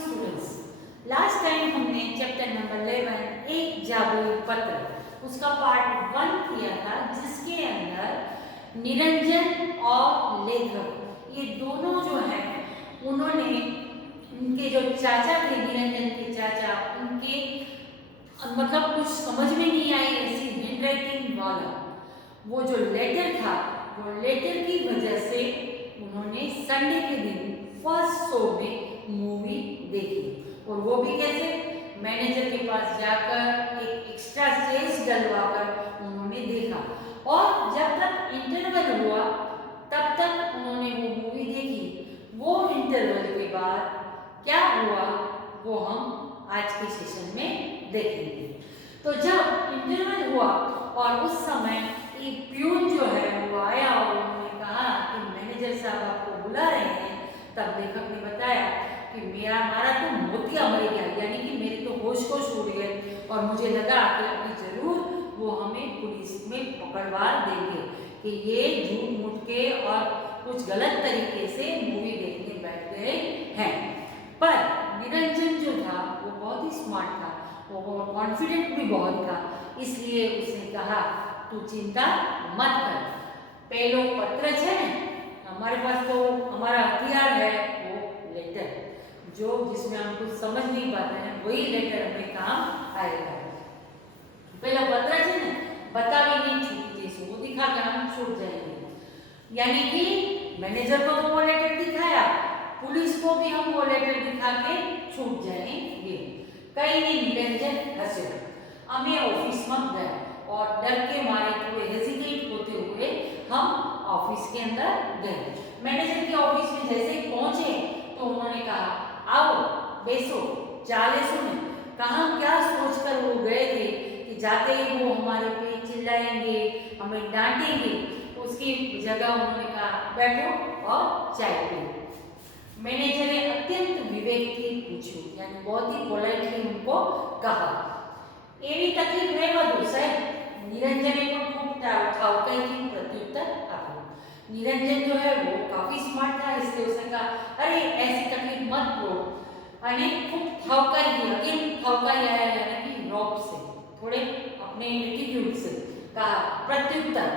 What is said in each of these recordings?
Students, last time हमने chapter number 11 एक जादुई पत्र उसका पार्ट 1 किया था, जिसके अंदर निरंजन और लेखक ये दोनों जो है उन्होंने उनके जो चाचा थे, निरंजन के चाचा, उनके मतलब कुछ समझ में नहीं आई ऐसी हैंडराइटिंग वाला वो जो लेटर था, वो लेटर की वजह से उन्होंने संडे के दिन फर्स्ट शो में मूवी देखी। और वो भी कैसे, मैनेजर के पास जाकर एक एक्स्ट्रा चेस डलवाकर उन्होंने देखा। और जब तक इंटरवल हुआ तब तक उन्होंने वो मूवी देखी। वो इंटरवल के बाद क्या हुआ वो हम आज के सेशन में देखेंगे। तो जब इंटरवल हुआ और उस समय एक प्यून जो है वो आया और उन्होंने कहा कि मैनेजर साहब आपको बुला रहे हैं, तब लेखक ने बताया कि हमारा तो मोतिया मर गया, यानी कि मेरे तो होश को छूट गए और मुझे लगा कि अभी जरूर वो हमें पुलिस में पकड़वा देंगे कि ये झूठ मूठ के और कुछ गलत तरीके से मूवी देखने बैठ गए हैं। पर निरंजन जो था वो बहुत ही स्मार्ट था, वो कॉन्फिडेंट भी बहुत था, इसलिए उसने कहा तू चिंता मत कर, पहलो पत्र है हमारे पास, तो हमारा हथियार है वो लेटर, जो जिसमें हम कुछ समझ नहीं पाते हैं वही लेटर हमें काम आएगा। पहला पत्र है ना, बतावी नहीं छूटी जैसे वो दिखाकर हम छूट जाएंगे, यानी कि मैनेजर को तो वो लेटर दिखाया, पुलिस को भी हम वो लेटर दिखा के छूट जाएंगे। कहीं नहीं निरंजन हंसे, हमें ऑफिस में गए और डर के मारे थोड़े हेजिटेट होते हुए हम ऑफिस के अंदर गए। मैनेजर के ऑफिस में जैसे ही पहुंचे तो उन्होंने कहा आओ बैसो, चाले सुने। कहाँ क्या सोचकर वो गए थे कि जाते ही वो हमारे पे चिल्लाएंगे, हमें डांटेंगे, उसकी जगह उन्होंने कहा बैठो और चाय पियो। मैनेजर ने अत्यंत विवेक थी पूछो, यानी बहुत ही पोलाइटली उनको कहा एवी तकलीफ રહેવા દો સાહેબ। निरंजन ने खूब ठावकाईથી प्रत्युत्तर आप्यो। निरंजन जो है वो काफी स्मार्ट था, इसलिए उसने कहा अरे ऐसी तकलीफ मत लो, अने खूब ठावकाई दिया कि ठावकाई आया यानी कि रॉब से थोड़े अपने एटीट्यूड से कहा प्रत्युत्तर।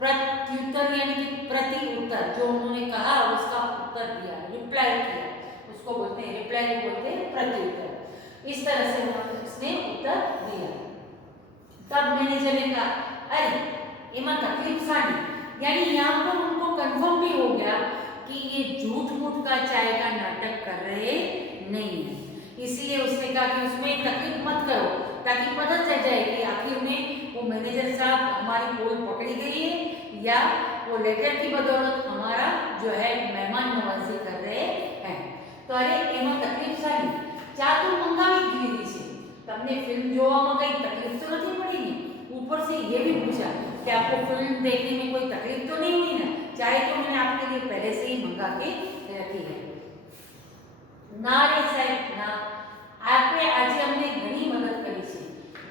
प्रत्युत्तर यानी कि प्रति उत्तर, जो उन्होंने कहा उसका उत्तर दिया, रिप्लाई किया, उसको बोलते हैं रिप्लाई को बोलते हैं प्रत्युत्तर। इस तरह से उसने उत्तर दिया। तब मैनेजर ने कहा अरे एमा तकलीफ सानी, यानी यहाँ पर उनको कंफर्म भी हो गया कि ये झूठ मूठ का चाय का नाटक कर रहे नहीं है, इसलिए उसने कहा कि उसमें तकलीफ मत करो ताकि पता चल जाए कि आखिर में वो मैनेजर साहब हमारी पोल पकड़ी गई है या वो लेटर की बदौलत हमारा जो है मेहमान नवाजी कर रहे हैं। तो अरे एमा तकलीफ सानी, चा तो मंगावी દીધી છે, તમને फिल्म જોવામાં કઈ તકલીફ तो नहीं पड़ी ने, ऊपर से ये भी पूछा कि आपको फिल्म देखने में कोई तकलीफ तो नहीं हुई ना, चाय तो मैंने आपके लिए पहले से ही मंगा के रखी है। ना रे साहेब ना, आपने आज हमने घणी मदद करी છે।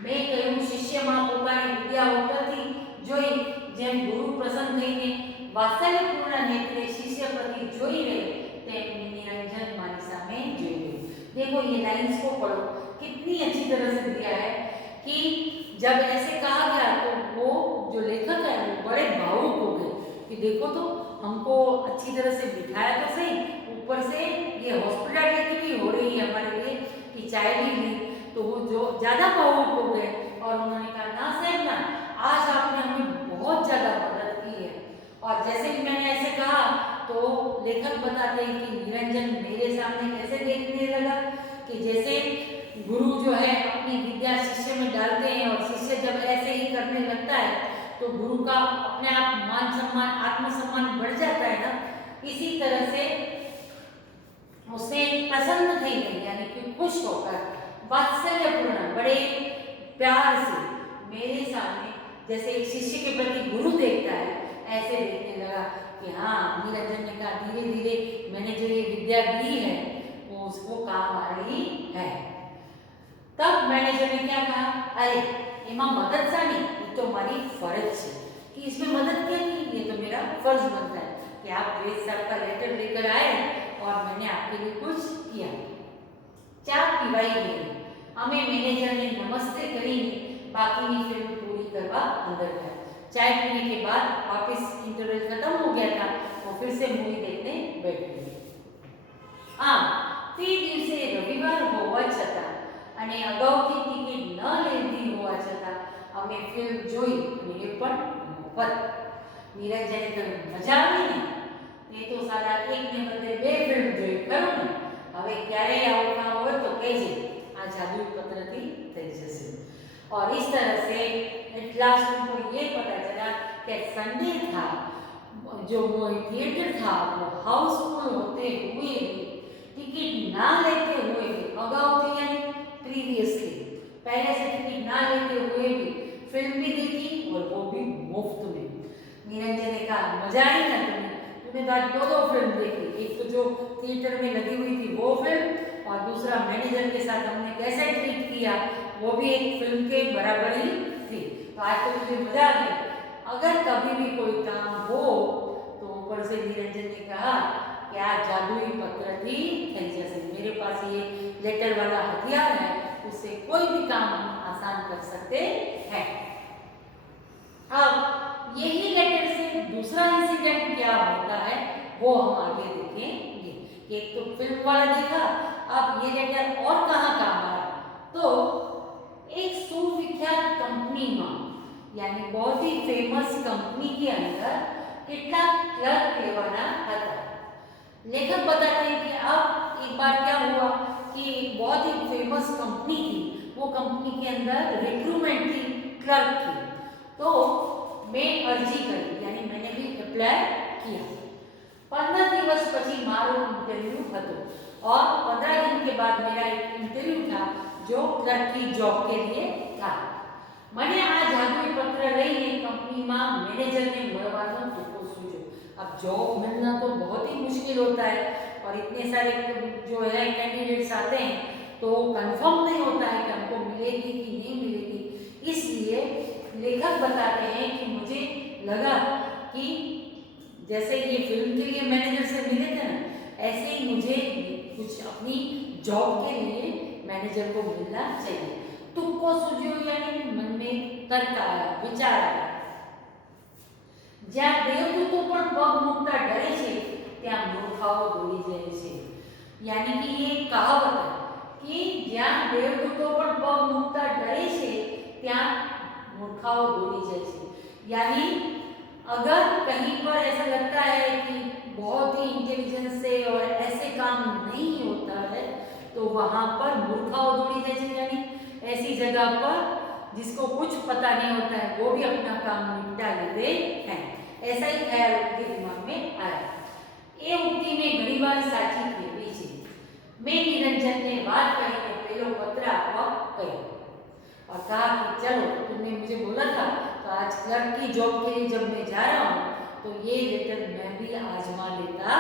मैं કહ્યું શિષ્યમાં પોતાની વિદ્યા ઉતરતી જોઈ જેમ ગુરુ પ્રસન્ન થઈને વાત્સલ્યપૂર્ણ નેત્રે શિષ્ય પ્રતિ જોઈ રહે તેમ નિરંજન મારી સામે જોઈ રહ્યો। देखो ये लाइंस को पढ़ो, कितनी अच्छी तरह से दिया है कि जब ऐसे कहा गया तो वो जो लेखक है वो बड़े भावुक हो गए कि देखो तो हमको अच्छी तरह से बिठाया तो सही, ऊपर से ये हॉस्पिटलिटी भी हो रही है हमारे लिए कि चाय भी ली, तो वो जो ज़्यादा भावुक हो गए और उन्होंने कहा ना साहब ना, आज आपने हमें बहुत ज़्यादा मदद की है। और जैसे ही मैंने ऐसे कहा तो लेखक बताते हैं कि निरंजन मेरे सामने कैसे देखने लगा कि जैसे गुरु जो है अपनी विद्या शिष्य में डालते हैं और शिष्य जब ऐसे ही करने लगता है तो गुरु का अपने आप मान सम्मान आत्मसम्मान बढ़ जाता है ना, इसी तरह से उसे प्रसन्न थी गई, यानी कि खुश होकर वात्सल्यपूर्ण बड़े प्यार से मेरे सामने जैसे एक शिष्य के प्रति गुरु देखता है ऐसे देखने लगा कि हाँ, निरंजन ने कहा धीरे धीरे मैंने जो ये विद्या दी है वो उसको काम आ रही है। तब मैनेजर ने क्या कहा अरे एमा मदद सानी, ये तो हमारी फर्ज है कि इसमें मदद क्या की, ये तो मेरा फर्ज बनता है कि आप वेद साहब का लेटर लेकर आए और मैंने आपके लिए कुछ किया। પીવાઈ ગઈ. અમે મેનેજરને નમસ્તે કરીને બાકીની फिल्म पूरी करवा अंदर गए. चाय पीने के बाद वापस इंटरवल खत्म हो गया था और फिर से मूवी देखने बैठ गए. આમ તે દિવસે રવિવાર હોવા છતાં અને અગાઉથી ટિકિટ ન લેવી હોવા છતાં અમે ફિલ્મ જોઈ અને એ પણ મફત. નિરંજને કહ્યું, મજા આવી ને? તે તો સારા એકને બદલે બે ફિલ્મ જોઈ, ખરું ને? હવે ક્યારેય આવું કામ હોય તો કહેજે, આ જાદુઈ પત્રથી થઈ જશે. और इस तरह से एट लास्ट उनको ये पता चला कि संडे था, जो वो थिएटर था वो हाउसफुल होते हुए भी, टिकट ना लेते हुए भी, अगाऊ थे यानी प्रीवियसली पहले से टिकट ना लेते हुए भी फिल्म भी देखी और वो भी मुफ्त में. निरंजन ने कहा, मजा आई ना तुम्हें? तुमने तो आज दो फिल्म देखी, एक तो जो थिएटर में लगी हुई थी वो फिल्म, और दूसरा मैनेजर के साथ हमने कैसे ट्रीट किया वो भी एक फिल्म के बराबर ही थी. तो आज तो मुझे मजा आ गई. अगर कभी भी कोई काम हो तो ऊपर से निरंजन ने कहा कि आज जादुई पत्र थी થઈ જશે. मेरे पास ये लेटर वाला हथियार है, उससे कोई भी काम हम आसान कर सकते हैं. अब यही लेटर से दूसरा इंसिडेंट क्या होता है वो हम आगे देखेंगे. एक तो फिल्म वाला देखा, अब ये लेटर और कहाँ काम आया? तो एक सुविख्यात कंपनी में यानी बहुत ही फेमस कंपनी के अंदर कितना क्लर्क लेवाना था. लेखक बताते हैं कि अब एक बार क्या हुआ कि एक बहुत ही फेमस कंपनी थी, वो कंपनी के अंदर रिक्रूटमेंट थी क्लर्क की. तो मैं अर्जी करी यानी मैंने भी अप्लाई किया. 15 દિવસ પછી મારો इंटरव्यू હતો और 15 दिन के बाद मेरा एक इंटरव्यू था जो क्लर्क की जॉब के लिए था. मैंने आ जादुई पत्र लईने कंपनी में मैनेजर ने મળવાનો ટૂંકો सूझो. अब जॉब मिलना तो बहुत ही मुश्किल होता है और इतने सारे जो है कैंडिडेट्स आते हैं तो कंफर्म नहीं होता है कि हमको मिलेगी कि नहीं मिलेगी. इसलिए लेखक बताते हैं कि मुझे लगा कि जैसे ये फिल्म के लिए मैनेजर से मिले थे ना, ऐसे ही मुझे कुछ अपनी जॉब के लिए मैनेजर को मिलना चाहिए. तुक्को सूझ्यो यानी मन में तर्क आया, विचार आया. જ્યાં દેવદૂતો પણ પગ મૂકતા ડરે છે ત્યાં મૂર્ખાઓ દોડી જાય છે. यानी कि ये कहावत है कि જ્યાં દેવદૂતો પણ પગ મૂકતા ડરે છે ત્યાં मूर्खाओं दौड़ी जाए છે. यानी अगर कहीं पर ऐसा लगता है कि बहुत ही इंटेलिजेंस से और ऐसे काम नहीं होता है तो वहाँ पर मूर्खाओं दौड़ी जाए છે. यानी ऐसी जगह पर जिसको कुछ पता नहीं होता है वो भी अपना काम निपटा लेते हैं. ऐसा ही ख्याल उनके दिमाग में आया. ये उक्ति में घनी बार साची थी છે. मैं निरंजन ने बात કરીને पहलो पत्र आपवा कहो और कहा कि चलो तुमने मुझे बोला था तो आज क्लर्क की जॉब के लिए जब मैं जा रहा हूँ तो ये लेटर मैं भी आजमा लेता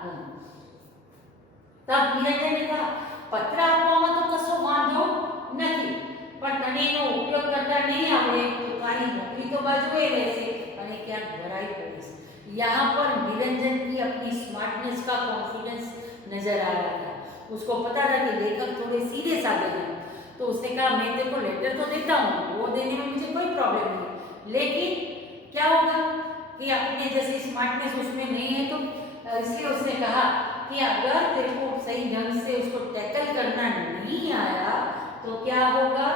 हूँ. तब निरंजन ने कहा, पत्र આપવામાં તો કશો વાંધો નથી, પણ તને એનો ઉપયોગ કરતા નહીં આવડે તો તારી નોકરી તો બાજુએ રહેશે અને ક્યાંક ભરાઈ પડીશ. यहाँ पर निरंजन की अपनी स्मार्टनेस का कॉन्फिडेंस नजर आ रहा था. उसको पता था कि लेखक थोड़े सीधे साधे हैं तो उसने कहा, मैं तेरे को लेटर तो देता हूँ, वो देने में मुझे कोई प्रॉब्लम नहीं, लेकिन क्या होगा कि अपने जैसे स्मार्टनेस उसमें नहीं है. तो इसलिए उसने कहा कि अगर तेरे को सही ढंग से उसको टैकल करना नहीं आया तो क्या होगा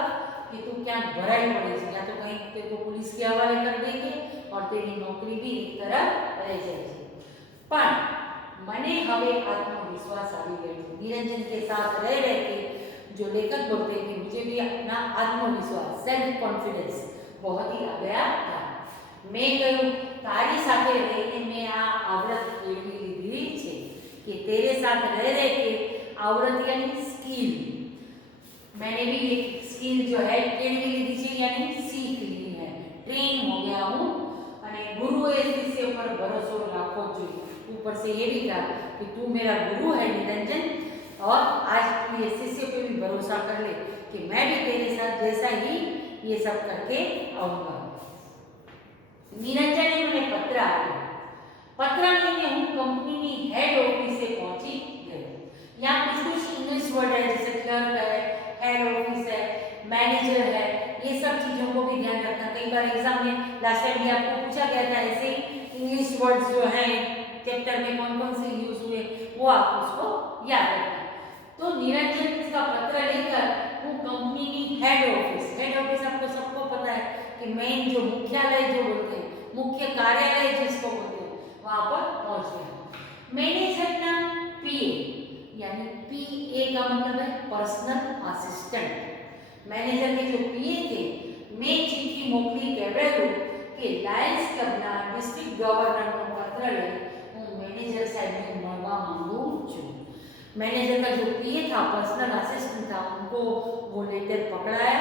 कि तू क्या भराई पड़ेगी, या तो कहीं तेरे को पुलिस के हवाले कर देंगे और तेरी नौकरी भी एक तरह रह जाएगी. पर मने हवे आत्मविश्वास आ गया. निरंजन के साथ रह रहे के जो लेखक बोलते हैं कि मुझे भी अपना आत्मविश्वास सेल्फ कॉन्फिडेंस बहुत ही आ गया था. मैं कहूँ तारी साथे रहीने मैं आ आवड़त केळवी लीधी छे कि तेरे साथ रह रहे के आवड़त यानी स्किल, मैंने भी ये स्किल जो है केळवी लीधी छे यानी सीख ली है, ट्रेन हो गया हूँ. અને ગુરુએ શિષ્ય પર ભરોસો રાખવો જોઈએ. ऊपर से ये भी कहा कि तू मेरा गुरु है निरंजन और आज तू ये शिष्य पे भी भरोसा कर ले कि मैं भी तेरे साथ जैसा ही ये सब करके आऊँगा. निरंजन ने મને પત્ર આપ્યો. પત્ર લઈને હું કંપનીની हेड ऑफिस से पहुंची गई. यहाँ कुछ इंग्लिश वर्ड है जैसे क्लर्क है, हेड ऑफिस है, मैनेजर है, ये सब चीज़ों को भी ध्यान रखना। कई बार एग्जाम में लास्ट टाइम भी आपको पूछा गया था ऐसे ही इंग्लिश वर्ड्स जो हैं चैप्टर में कौन कौन से यूज हुए वो आप उसको याद रखना। तो निरंजन का पत्र लेकर वो कंपनी की हेड ऑफिस आपको सबको पता है कि मेन जो मुख्यालय जो बोलते हैं, मुख्य कार्यालय जिसको बोलते हैं, वहां पर पहुंच गया। मैनेजर ना पीए, यानी पीए का मतलब है पर्सनल असिस्टेंट। मैनेजर के जो पीए थे, मैं चिट्ठी मोकली कहेલું કે લાયન્સ ક્લબના ડિસ્ટ્રિક્ટ ગવર્નરનો પત્ર લઈ હું મેનેજર સાહેબને મળવા માંગુ છું। मैनेजर का जो पीए था, पर्सनल असिस्टेंट था, उनको वो लेटर पकड़ाया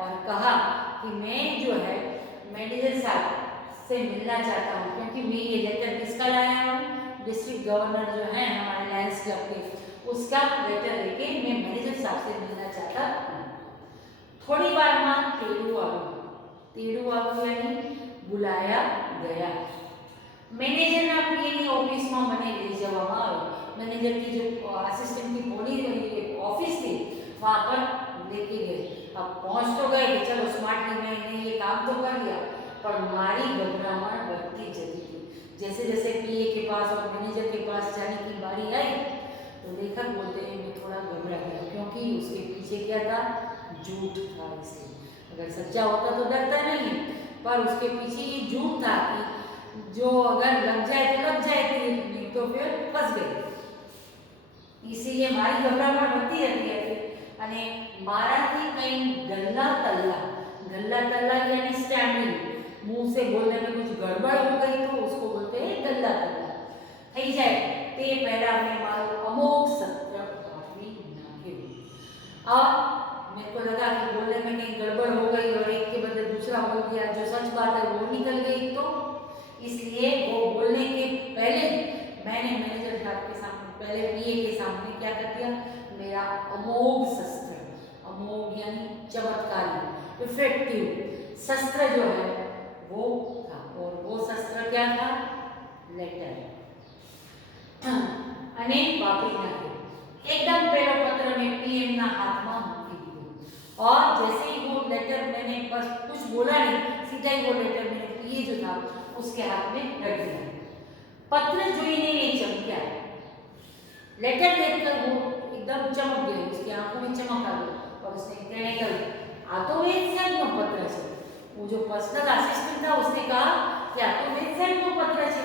और कहा कि मैं जो है मैनेजर साहब से मिलना चाहता हूँ, क्योंकि मैं ये लेटर किसका लाया हूँ, डिस्ट्रिक्ट गवर्नर जो है हमारे लायंस क्लब के, उसका लेटर लेके मैं मैनेजर साहब से मिलना चाहता हूँ। थोड़ी बार में तेड़ू आव्યું यानी बुलाया गया। मैनेजर ना पीए ऑफिस में મને લઈ જવામાં આવ્યો। मैनेजर की जो असिस्टेंट की बॉडी ऑफिस थी वहाँ पर लेके गए। अब पहुँच तो गए कि चलो स्मार्टली मैंने ये काम तो कर लिया, पर मारी घबराहट बढ़ती चली गई। जैसे जैसे पीए के पास और मैनेजर के पास जाने की बारी आई तो लेखक बोलते हैं मैं थोड़ा घबरा गया, क्योंकि उसके पीछे क्या था, झूठ था। इसलिए अगर सच्चा होता तो डरता नहीं, पर उसके पीछे ये झूठ था कि जो अगर लग जाए तो लग जाए, नहीं तो फिर फंस गए। इसीलिए मारी घबराहट बढ़ती रहती है। અને મારાથી કઈ ગલ્લા તલ્લા यानी स्टैमिंग, मुंह से बोलने में कुछ गड़बड़ हो गई तो उसको बोलते हैं गल्ला तल्ला થઈ જાય તે પહેલા મેં મારું અમોઘ સત્ય વાપરી નાખ્યું। और मेरे को लगा कि बोलने में कहीं गड़बड़ हो गई और एक के बदले दूसरा बोल दिया, जो सच बात है वो निकल गई, तो इसलिए वो बोलने के पहले मैंने मैनेजर साहब के सामने, पहले पीए के सामने क्या कर दिया, मेरा अमोघ शस्त्र, अमोघ यानी चमत्कारी, इफेक्टिव शस्त्र जो है वो था। और वो शस्त्र क्या था, लेटर। અને વાપરી નાખ્યો। एकदम पहला पत्र में पीएम ना हाथ में મૂકી દીધો। और जैसे ही वो लेटर मैंने बस कुछ बोला नहीं, सीधा ही वो लेटर मैंने पीए जो था उसके हाथ में रख दिया। पत्र જોઈને ये चमक्या, लेटर देखकर वो एकदम चमक गई, उसकी आंखों में चमक आ गई और उसने कहने लगा आ तो वेद साहब नो पत्र है। वो जो पर्सनल असिस्टेंट था उसने कहा कि आ तो वेद साहब नो पत्र है।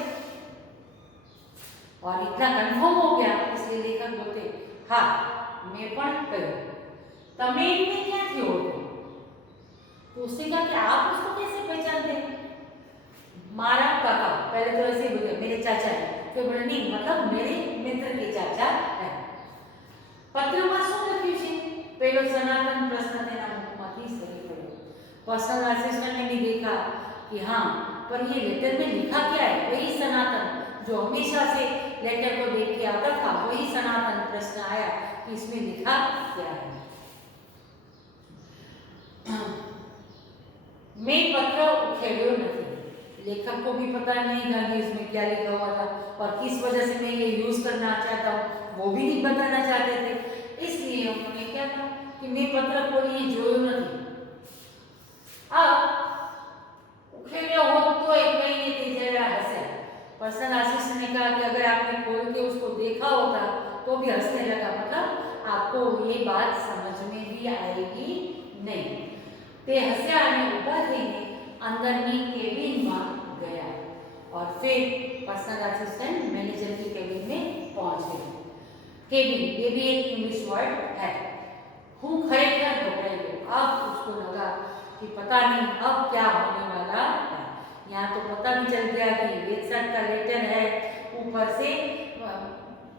और इतना कंफर्म हो गया, इसलिए लेखक बोलते हाँ मैं पण कहूं तमे इनमें क्या थी हो। तो उसने कहा कि आप उसको कैसे पहचानते, मारा काका, पहले तो ऐसे ही बोले मेरे चाचा है, फिर बोले नहीं मतलब मेरे मित्र के चाचा है। पत्र में શું લખ્યું છે, पहले सनातन प्रश्न तेना मुखમાંથી સરી પડ્યો। पर्सनल असिस्टेंट ने भी देखा कि हाँ, पर ये लेटर में लिखा क्या है, वही सनातन जो हमेशा से लेटर को देख के आता था, वही सनातन प्रश्न आया कि इसमें लिखा क्या है। मैं पत्र उखेड़ो नहीं, लेखक को भी पता नहीं था कि इसमें क्या लिखा हुआ था और किस वजह से मैं ये यूज करना चाहता हूँ, वो भी नहीं बताना चाहते थे। इसलिए उन्होंने क्या था कि मैं पत्र को ये जोयो नहीं। अब उखेड़ो हो तो एक महीने के जरा हंसे। पर्सनल असिस्टेंट ने कहा कि अगर आपने खोल के उसको देखा होता तो भी हंसने लगा, मतलब आपको ये बात समझ में भी आएगी नहीं। તે હસ્યા અને ઊભા થઈને અંદરની કેબિનમાં गया और फिर पर्सनल असिस्टेंट मैनेजर की केबिन में पहुंच गए। केबिन ये भी एक इंग्लिश वर्ड है। हूँ खरेखर घबराई गई। अब उसको लगा कि पता नहीं अब क्या होने वाला है। यहाँ तो पता भी चल गया कि वेदसाट का लेटर है, ऊपर से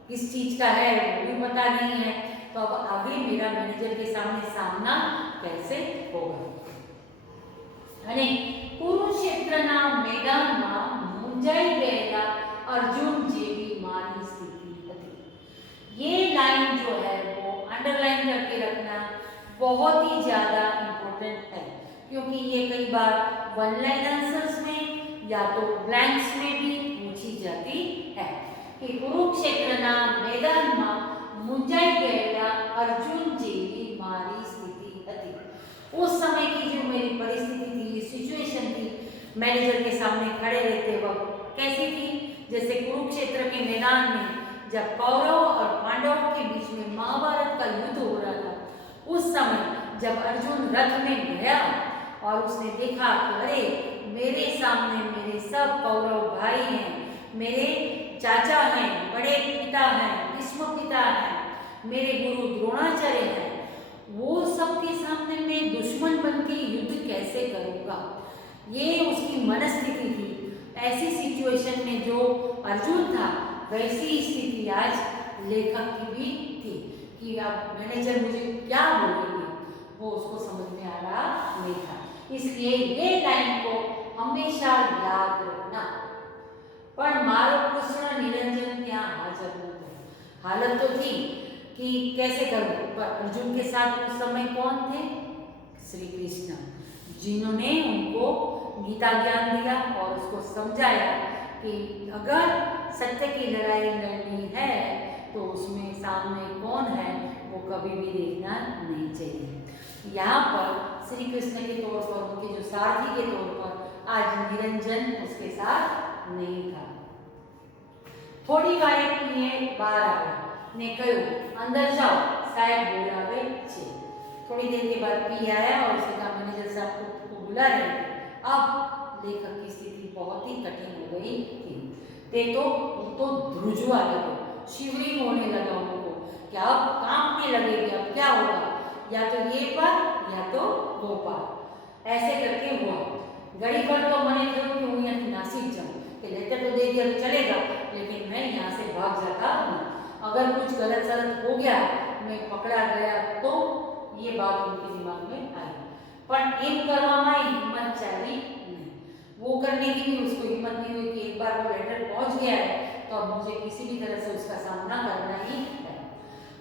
किस चीज का है वो भी पता नहीं है, तो अब आगे मेरा मैनेजर के सामने सामना कैसे होगा। અને કુરુક્ષેત્રના મેદાનમાં મૂંઝાઈ ગયેલા अर्जुन જેવી મારી સ્થિતિ હતી। ये लाइन जो है वो अंडरलाइन करके रखना बहुत ही ज़्यादा इम्पोर्टेंट है, क्योंकि ये कई बार वन लाइन आंसर्स में या तो ब्लैंक्स में भी पूछी जाती है कि कुरुक्षेत्रना मैदाનમાં મૂંઝાઈ ગયેલા अर्जुन જેવી મારી સ્થિતિ मैनेजर के सामने खड़े रहते वक्त कैसी थी? जैसे कुरुक्षेत्र के मैदान में जब कौरव और पांडवों के बीच में महाभारत का युद्ध हो रहा था, उस समय जब अर्जुन रथ में गया और उसने देखा कि अरे मेरे सामने मेरे सब कौरव भाई हैं, मेरे चाचा हैं, बड़े पिता हैं, भीष्म पिता हैं, मेरे गुरु द्रोणाचार्य हैं, वो सबके सामने मैं दुश्मन बन के युद्ध कैसे करूँगा? ये उसकी मनस्थिति थी। ऐसी सिचुएशन में जो अर्जुन था, वैसी स्थिति आज लेखक की भी थी कि अब मैनेजर मुझे क्या बोलेंगे, वो उसको समझ में आ रहा नहीं था। इसलिए ये लाइन को हमेशा याद रखना। पर मारो कृष्ण निरंजन क्या हाजर न थे। हालत तो थी कि कैसे करूं, पर अर्जुन के साथ उस समय कौन थे? श्री कृष्ण, जिन्होंने उनको गीता ज्ञान दिया और उसको समझाया कि अगर सत्य की लड़ाई लड़नी है तो उसमें सामने कौन है वो कभी भी देखना नहीं चाहिए। यहाँ पर श्री कृष्ण के तौर पर, उनके जो सारथी के तौर पर आज निरंजन उसके साथ नहीं था। थोड़ी वार बाहर आया ने कहूं अंदर जाओ, साहब बोलावे छे। थोड़ी देर के बाद पी आया और उसने कहा मैनेजर साहब को बुला रहे थे। अब लेखक की स्थिति बहुत ही कठिन हो गई थी। ते तो ध्रुजवा लगे, शिवरिंग होने लगा उनको कि अब कांपने लगेगी, अब क्या होगा, या तो ये पार या तो वो पार। ऐसे करके हुआ। घड़ी भर तो मैंने थोड़ा कि हूँ यहाँ नासिक जाऊँ कि लेटर तो दे दिया तो चलेगा, लेकिन मैं यहाँ से भाग जाता हूँ। अगर कुछ गलत सलत हो गया, मैं पकड़ा गया तो ये बात उनके दिमाग में आई। पर इन કરવામાં हिम्मत चाहिए नहीं। वो करने की भी उसको हिम्मत नहीं हुई कि एक बार वो लेटर पहुंच गया है तो अब मुझे किसी भी तरह से उसका सामना करना ही है।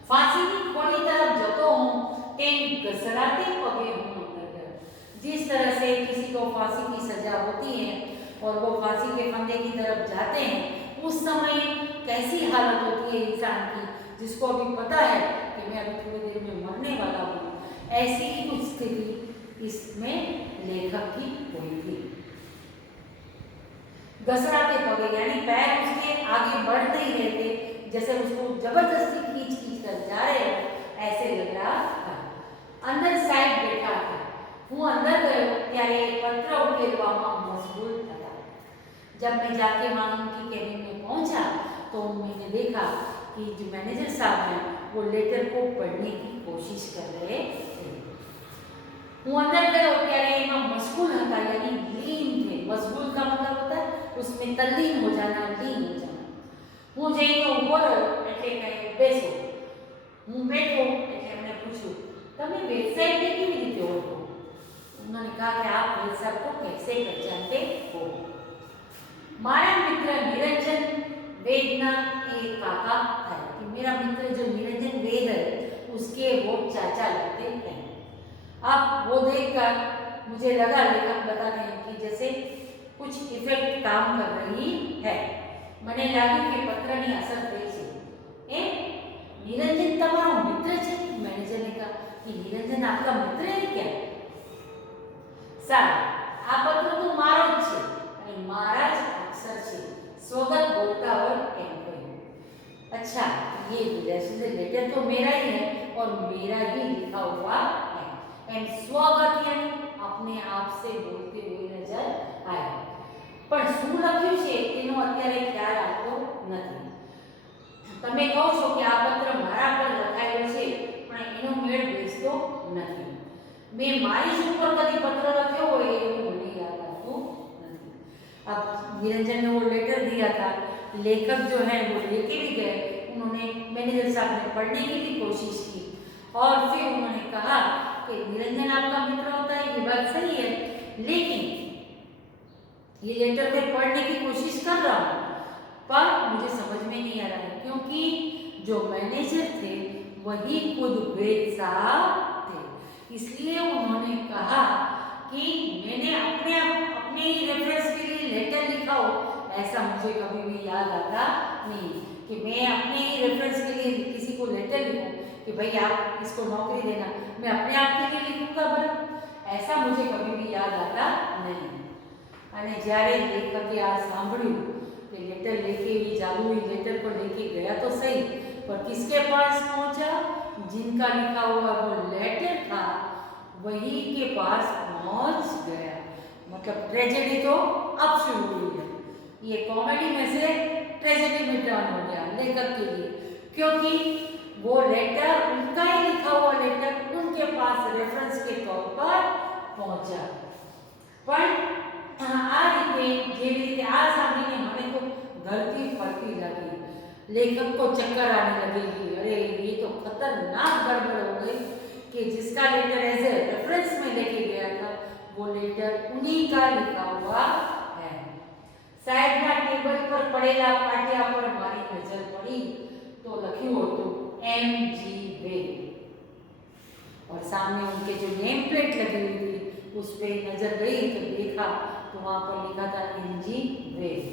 फांसी की खोली तरफ जतो हूँ तेन घसराते पगे हूँ अंदर गया। जिस तरह से किसी को फांसी की सजा होती है और वो फांसी के फंदे की तरफ जाते हैं, उस समय कैसी हालत होती है इंसान की, जिसको अभी पता है कि मैं अभी थोड़ी देर में मरने वाला हूँ। ऐसी ही कुछ स्थिति इसमें लेखक की हुई थी। घसराते पगे यानी पैर उसके आगे बढ़ते ही रहते, जैसे उसको जबरदस्ती खींच खींच कर जा रहे हो, ऐसे लग रहा था। अंदर साहेब बैठा था। હું અંદર ગયો ત્યારે પત્ર ઉકેલવામાં મશગુલ હતા। जब मैं जाके वहाँ उनकी केबिन में पहुँचा तो मैंने देखा कि जो मैनेजर साहब हैं वो लेटर को पढ़ने की कोशिश कर रहे थे। હું અંદર ગયો ત્યારે એમાં મશગુલ હતા यानी लीन थे। मशगूल का मतलब होता है उसमें तल्लीन हो जाना, लीन हो जाना। હું જઈને ઊભો રહ્યો એટલે કહે બેસો। હું बैठो એટલે એમણે પૂછ્યું તમે વેબસાઇટ ને કેવી રીતે ઓળખો? उन्होंने कहा कि आप वेबसाइट को कैसे पहचानते हो? मारा मित्र निरंजन वेदना एक काका है कि मेरा मित्र जो निरंजन वेद है उसके वो चाचा लगते हैं। अब वो देखकर मुझे लगा, लेखक बताते हैं कि जैसे कुछ इफेक्ट काम कर रही है। મને લાગ્યું કે પત્રની અસર થઈ છે। એ નિરંજન તમારો મિત્ર છે? मैनेजर ने कहा कि निरंजन आपका मित्र है क्या? સારું, આ પત્ર તો મારો જ છે અને મારા જ અક્ષર છે। સ્વાગત બોલતા હોય એમ કહ્યું। अच्छा, ये लेटर तो मेरा ही है और मेरा ही लिखा हुआ है। एंड स्वागत यानी अपने आप से बोलते हुए नजर आया। पर શું લખ્યું છે તેનો અત્યારે ખ્યાલ આવતો નથી। તમે કહો છો કે આ પત્ર મારા પર લખાયેલો છે પણ એનો મેળ બેસતો નથી। मैं मारी જ ઉપર કદી પત્ર લખ્યો હોય એવું મને યાદ આવતું નથી। अब निरंजन ने वो लेटर दिया था, लेखक जो है वो लेके भी गए। उन्होंने मैनेजर साहब ने पढ़ने की भी कोशिश की और फिर उन्होंने कहा कि निरंजन आपका मित्र होता है, ये बात सही है, लेकिन ये लेटर मैं पढ़ने की कोशिश कर रहा हूँ पर मुझे समझ में नहीं आ रहा है, क्योंकि जो मैनेजर थे वही खुद वेद साहब थे। इसलिए उन्होंने कहा कि मैंने अपने ही रेफरेंस के लिए लेटर लिखा हो, ऐसा मुझे कभी भी याद आता नहीं कि मैं अपने ही रेफरेंस के लिए किसी को लेटर लिखूं कि भाई आप इसको नौकरी देना। मैं अपने आप के लिए लिखूंगा बना, ऐसा मुझे कभी भी याद आता नहीं। અને જ્યારે લેખકે આ સાંભળ્યું कि लेटर लेके ये जादुई लेटर को लेके गया तो सही, पर किसके पास पहुंचा? जिनका लिखा हुआ वो लेटर था वही के पास पहुंच गया। मतलब ट्रेजेडी तो अब शुरू हुई है। ये कॉमेडी में से ट्रेजेडी में टर्न हो गया लेखक के लिए, क्योंकि वो लेटर, उनका ही लिखा हुआ लेटर उनके पास रेफरेंस के तौर पर पहुंचा। पर आ रीते जेवी रीते आ सामने મને તો ગળતી ફરતી લાગી, लेखक को चक्कर आने लगे कि अरे ये तो खतरनाक गड़बड़ हो गई कि जिसका लेटर एज ए रेफरेंस में लेके गया था वो लेटर उन्हीं का लिखा हुआ है। साइडना टेबल पर पड़ेला पाटिया पर मारी नजर पड़ी तो लख्યું હતું MG વેદ, और सामने उनके जो नेम प्लेट लगी हुई थी उस पे नजर गई तो देखा तो वहाँ पर लिखा था MG વેદ।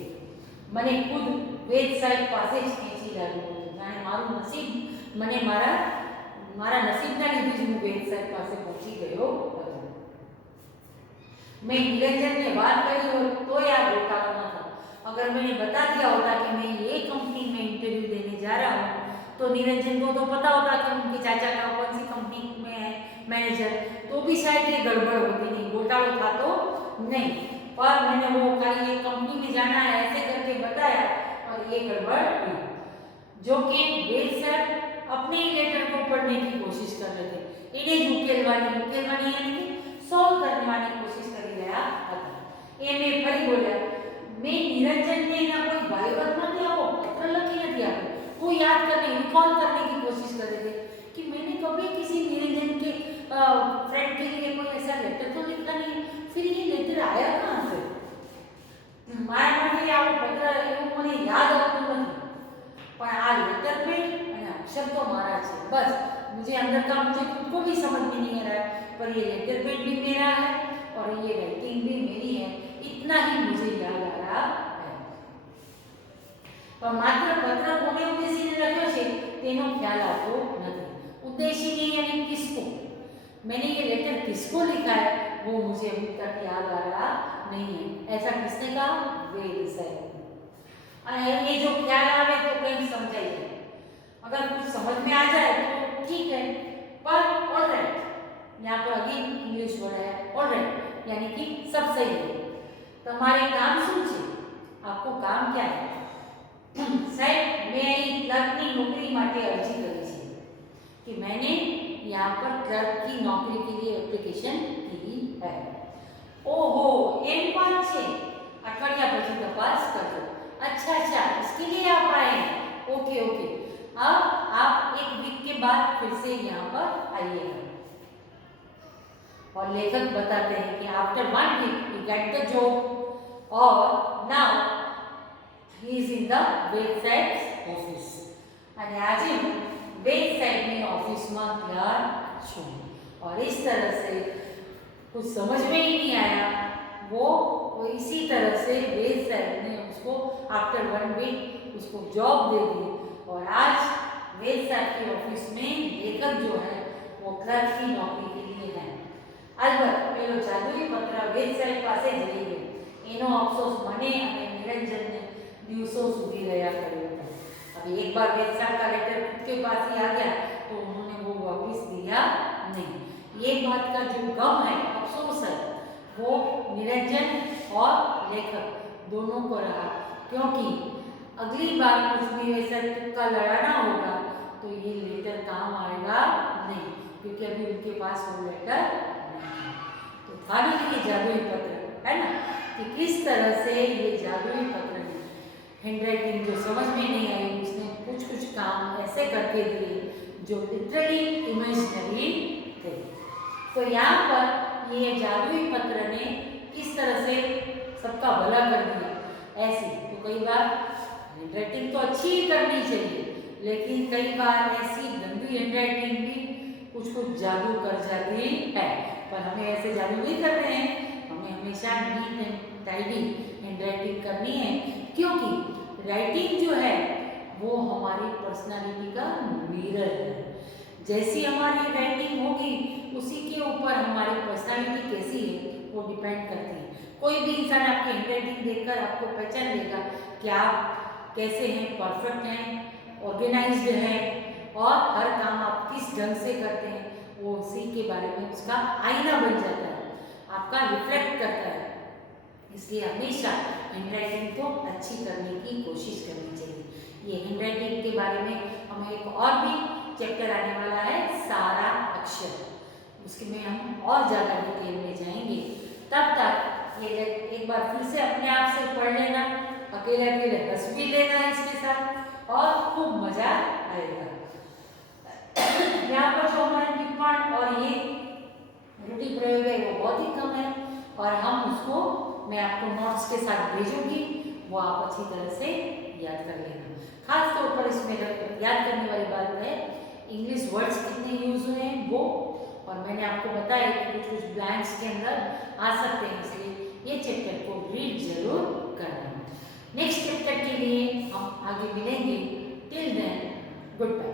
મને खुद વેદ સાહેબ પાસે જ ખેંચી લાગ્યું હતું, જાણે મારું નસીબ, મને મારા નસીબના લીધે જ હું વેદ સાહેબ પાસે પહોંચી ગયો હતો। मैं निरंजन ने बात करी हो तो यार घोटाला न था। अगर मैंने बता दिया होता कि मैं ये कंपनी में इंटरव्यू देने जा रहा हूँ तो निरंजन को तो पता होता कि उनके चाचा का कौन सी कंपनी में है मैनेजर, तो भी शायद ये गड़बड़ होती नहीं, घोटाला था तो नहीं। पर मैंने वो खाली ये कंपनी में जाना है ऐसे करके बताया और ये गड़बड़ हुई। जो कि वेद सर अपने ही लेटर को पढ़ने की कोशिश कर रहे थे, इन्हें જ ઉકેલવાની यानी कि सॉल्व करने की कोशिश કરી રહ્યા હતા। એ મેં ફરી બોલ્યા, मैं निरंजन ने ना कोई बायोवत નથી આપો, પત્ર લખી નથી આપ્યો, वो याद करने रिकॉल करने की कोशिश कर रहे थे कि मैंने कभी किसी निरंजन के फ्रेंड के लिए कोई ऐसा लेटर तो लिखा नहीं, फिर ये लेटर आया कहाँ से? मारा માટે આવો પત્ર એવું મને યાદ આવતું નથી, पर आ लेटर पे अक्षर तो मारा है, बस मुझे अंदर का मुझे खुद को भी समझ में नहीं आ रहा है, पर ये लेटर पेड भी मेरा है और ये राइटिंग भी मेरी है, इतना ही मुझे याद आ रहा है। पर मात्र पत्र कोने उद्देश्य लख्यो छे तेनो ख्याल आतो नहीं। उद्देश्य नहीं यानी किसको, मैंने ये लेटर किसको लिखा है वो मुझे अभी तक याद आ रहा नहीं है। ऐसा किसने कहा? वेद साहब। ये जो ख्याल आवे तो कहीं समझाई जाए, अगर कुछ समझ में आ जाए तो ठीक है, पर ऑलराइट, यहाँ पर अगेन इंग्लिश वर्ड है ऑलराइट, यानी कि सब सही है। तुम्हारे काम શું છે? आपको काम क्या है? साहब मैं क्लर्क की नौकरी માટે અરજી કરી છે कि मैंने यहाँ पर क्लर्क की नौकरी के लिए एप्लीकेशन की है। ओहो एम बात છે, અઠવાડિયા પછી તપાસ કરજો। अच्छा इसके लिए आप आए हैं, ओके ओके, अब आप एक वीक के बाद फिर से यहाँ पर आइएगा। और लेखक बताते हैं कि after 1 week he get the job और now he is in the Ved साहेब's office। અને આજે હું વેદ સાહેબની ઓફિસમાં ગયા છું और इस तरह से कुछ समझ में ही नहीं आया, वो इसी तरह से वेद साहब ने उसको आफ्टर 1 week उसको जॉब दे दी और आज वेद साहब की ऑफिस में लेखक जो है वो क्लर्क की नौकरी के लिए है। अलबत्त पेलो जादुई पत्र वेद साहब पासे जई गयो, एनो अफसोस मने અને નિરંજનને દિવસો સુધી રહ્યા કર્યો હતો। अब एक बार वेद साहब का लेटर खुद के पास ही आ गया तो उन्होंने वो वापस दिया नहीं। ये बात का जो गम है, अफसोस है, वो निरंजन और लेखक दोनों को रहा, क्योंकि अगली बार कुछ भी वैसा तुक्का लड़ाना होगा तो ये लेटर काम आएगा नहीं, क्योंकि अभी उनके पास वो लेटर नहीं है। तो फाइनली ये जादुई पत्र है ना, कि किस तरह से ये जादुई पत्र हैंडराइटिंग जो समझ में नहीं आई उसने कुछ काम ऐसे करके दिए जो लिटरली इमेजिनरी थे। तो यहाँ पर ये जादुई पत्र ने किस तरह से सबका भला कर दिया ऐसे। तो कई बार हैंडराइटिंग तो अच्छी ही करनी चाहिए, लेकिन कई बार ऐसी गंदी हैंडराइटिंग भी कुछ जादू कर जाती है। पर हमें ऐसे जादू नहीं कर रहे हैं, हमें हमेशा नीट एंड टाइडी हैंडराइटिंग करनी है, क्योंकि राइटिंग जो है वो हमारी पर्सनालिटी का मिरर है। जैसी हमारी राइटिंग होगी उसी के ऊपर हमारी पर्सनालिटी कैसी है वो डिपेंड करती है। कोई भी इंसान आपकी हैंडराइटिंग देखकर आपको पहचान लेगा कि आप कैसे हैं, परफेक्ट हैं, ऑर्गेनाइज्ड हैं और हर काम आप किस ढंग से करते हैं, वो उसी के बारे में उसका आईना बन जाता है, आपका रिफ्लेक्ट करता है। इसलिए हमेशा हैंडराइटिंग को अच्छी करने की कोशिश करनी चाहिए। ये हैंडराइटिंग के बारे में हमें एक और भी चैप्टर आने वाला है, सारा अक्षर, उसके में हम और ज़्यादा डिटेल में जाएंगे। तब तक ये एक बार फिर से अपने आप से पढ़ लेना, अकेले अकेले हंस भी लेना इसके साथ और खूब मजा आएगा। यहाँ पर जो हमारे टिप्पण और ये रूढ़ि प्रयोग है वो बहुत ही कम है और हम उसको मैं आपको नोट्स के साथ भेजूंगी, वो आप अच्छी तरह से याद कर लेना। खास तौर पर इसमें याद करने वाली बात है इंग्लिश वर्ड्स कितने यूज हुए हैं वो, और मैंने आपको बताया कि कुछ कुछ ब्लैंक्स के अंदर आ सकते हैं, इसलिए ये चैप्टर को रीड जरूर करना। नेक्स्ट चैप्टर के लिए हम आगे मिलेंगे। Till then good bye.